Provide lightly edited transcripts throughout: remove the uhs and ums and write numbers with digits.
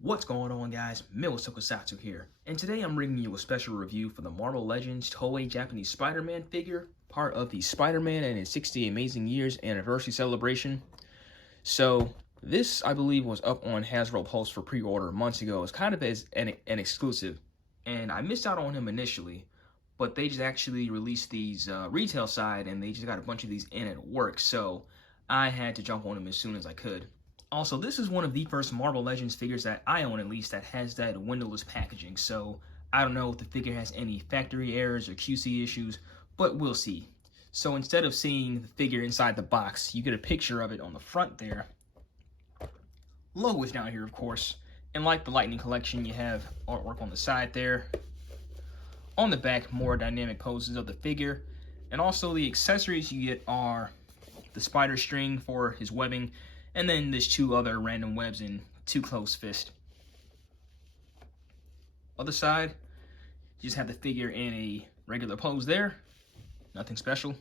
What's going on, guys? Mil Tokusatsu here, and today I'm bringing you a special review for the Marvel Legends Toei Japanese Spider-Man figure, part of the Spider-Man and his 60 Amazing Years anniversary celebration. So, this, I believe, was up on Hasbro Pulse for pre-order months ago. It's kind of as an exclusive, and I missed out on him initially, but they just actually released these retail side, and they just got a bunch of these in at work, so I had to jump on them as soon as I could. Also, this is one of the first Marvel Legends figures that I own, at least, that has that windowless packaging, so I don't know if the figure has any factory errors or QC issues, but we'll see. So instead of seeing the figure inside the box, you get a picture of it on the front there. Logo is down here, of course, and like the Lightning Collection, you have artwork on the side there. On the back, more dynamic poses of the figure, and also the accessories you get are the spider string for his webbing, and then there's two other random webs and two closed fists. Other side, you just have the figure in a regular pose there. Nothing special.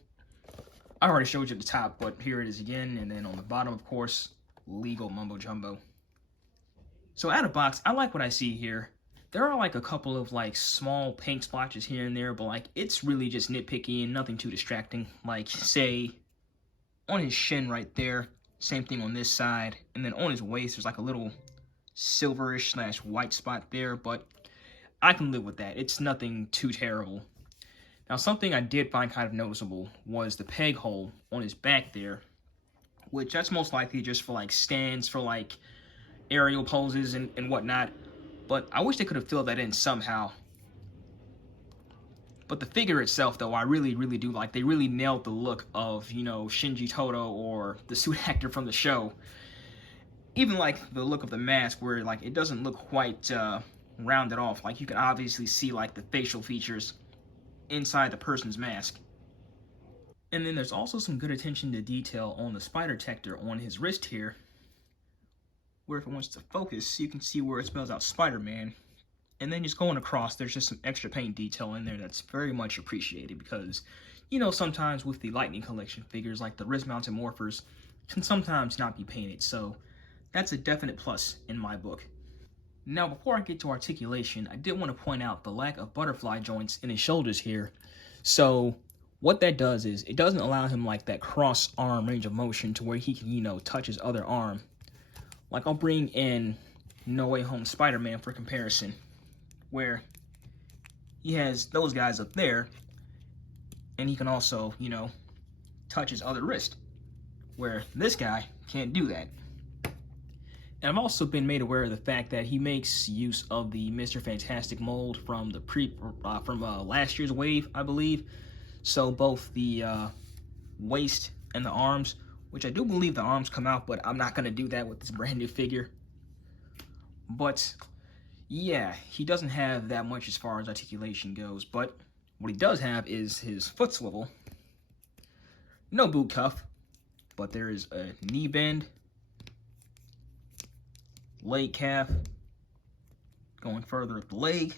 I already showed you at the top, but here it is again. And then on the bottom, of course, legal mumbo jumbo. So out of box, I like what I see here. There are like a couple of like small paint splotches here and there, but like it's really just nitpicky and nothing too distracting. Like say on his shin right there, same thing on this side, and then on his waist there's like a little silverish / white spot there, but I can live with that. It's nothing too terrible. Now, something I did find kind of noticeable was the peg hole on his back there, which that's most likely just for like stands for like aerial poses and whatnot, but I wish they could have filled that in somehow. But the figure itself, though, I really do like. They really nailed the look of, you know, Shinji Toto or the suit actor from the show. Even like the look of the mask, where like it doesn't look quite rounded off. Like you can obviously see like the facial features inside the person's mask. And then there's also some good attention to detail on the spider tector on his wrist here, where if it wants to focus, you can see where it spells out Spider-Man. And then just going across, there's just some extra paint detail in there that's very much appreciated because, you know, sometimes with the Lightning Collection figures, like the wrist-mounted morphers, can sometimes not be painted, so that's a definite plus in my book. Now, before I get to articulation, I did want to point out the lack of butterfly joints in his shoulders here. So what that does is, it doesn't allow him like that cross-arm range of motion to where he can, you know, touch his other arm. Like I'll bring in No Way Home Spider-Man for comparison, where he has those guys up there, and he can also, you know, touch his other wrist, where this guy can't do that. And I've also been made aware of the fact that he makes use of the Mr. Fantastic mold from the last year's wave, I believe. So both the waist and the arms, which I do believe the arms come out, but I'm not going to do that with this brand new figure. But yeah, he doesn't have that much as far as articulation goes, but what he does have is his foot swivel. No boot cuff, but there is a knee bend, leg calf, going further up the leg.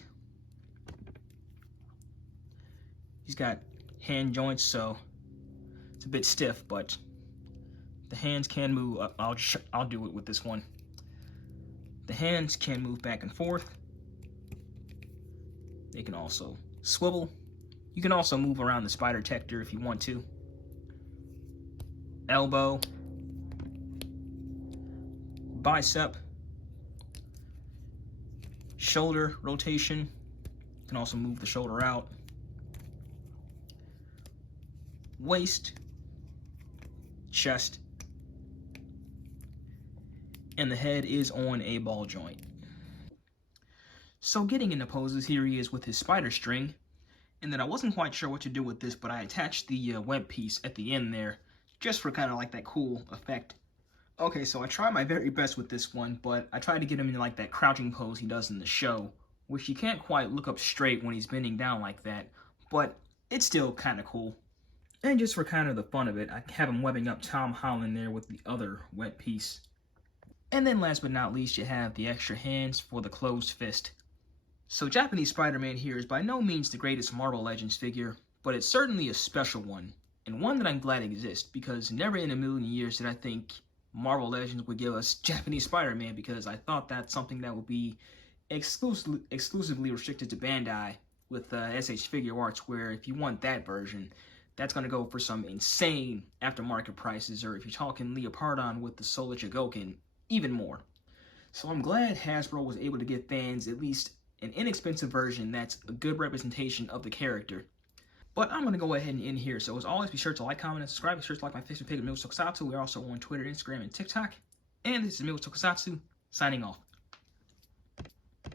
He's got hand joints, so it's a bit stiff, but the hands can move. I'll do it with this one. The hands can move back and forth. They can also swivel. You can also move around the spider tector if you want to. Elbow, bicep, shoulder rotation. You can also move the shoulder out. Waist, chest, and the head is on a ball joint. So getting into poses, here he is with his spider string, and then I wasn't quite sure what to do with this, but I attached the web piece at the end there, just for kind of like that cool effect. Okay, so I tried my very best with this one, but I tried to get him in like that crouching pose he does in the show, which you can't quite look up straight when he's bending down like that, but it's still kind of cool. And just for kind of the fun of it, I have him webbing up Tom Holland there with the other web piece. And then last but not least, you have the extra hands for the closed fist. So Japanese Spider-Man here is by no means the greatest Marvel Legends figure, but it's certainly a special one, and one that I'm glad exists, because never in a million years did I think Marvel Legends would give us Japanese Spider-Man, because I thought that's something that would be exclusively restricted to Bandai with SH Figure Arts, where if you want that version, that's going to go for some insane aftermarket prices, or if you're talking Leopardon with the Solar Chogokin, even more. So I'm glad Hasbro was able to give fans at least an inexpensive version that's a good representation of the character. But I'm going to go ahead and end here. So as always, be sure to like, comment, and subscribe. Be sure to like my Facebook page at Mills Tokusatsu. We're also on Twitter, Instagram, and TikTok. And this is Mills Tokusatsu, signing off.